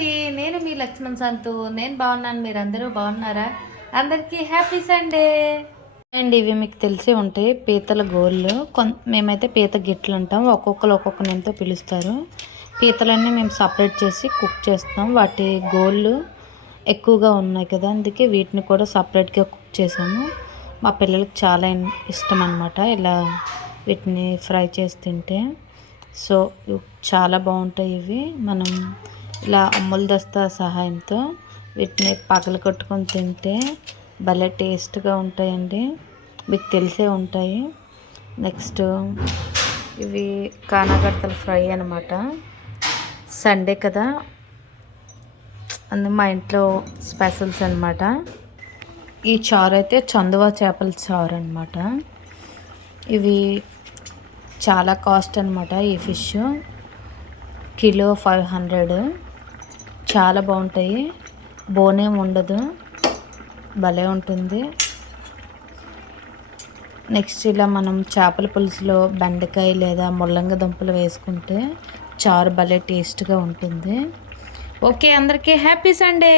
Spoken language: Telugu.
అండి, నేను మీ లక్ష్మణ్ సంతు. నేను బాగున్నాను, మీరందరూ బాగున్నారా? అందరికీ హ్యాపీ సండే అండి. ఇవి మీకు తెలిసే ఉంటాయి, పీతల గోళ్ళు. మేమైతే పీత గిట్లు అంటాం, ఒక్కొక్కరు ఒక్కొక్క నేమ్తో పిలుస్తారు. పీతలన్నీ మేము సపరేట్ చేసి కుక్ చేస్తాం. వాటి గోళ్ళు ఎక్కువగా ఉన్నాయి కదా, అందుకే వీటిని కూడా సపరేట్గా కుక్ చేసాము. మా పిల్లలకి చాలా ఇష్టం అన్నమాట ఇలా వీటిని ఫ్రై చేసి తింటే. సో చాలా బాగుంటాయి ఇవి. మనం ఇలా అమ్ముల దస్తా సహాయంతో వీటిని పగల కొట్టుకొని తింటే భలే టేస్ట్గా ఉంటాయండి, మీకు తెలిసే ఉంటాయి. నెక్స్ట్ ఇవి కానాగడతల ఫ్రై అనమాట. సండే కదా, మా ఇంట్లో స్పెషల్స్ అనమాట. ఈ చారు అయితే చందువా చేపల చారు అనమాట. ఇవి చాలా కాస్ట్ అనమాట. ఈ ఫిష్ కిలో 500. చాలా బాగుంటాయి, బోనేం ఉండదు, భలే ఉంటుంది. నెక్స్ట్ ఇలా మనం చేపల పులుసులో బెండకాయ లేదా ముల్లంగి దుంపలు వేసుకుంటే చారు భలే టేస్ట్గా ఉంటుంది. ఓకే, అందరికీ హ్యాపీ సండే.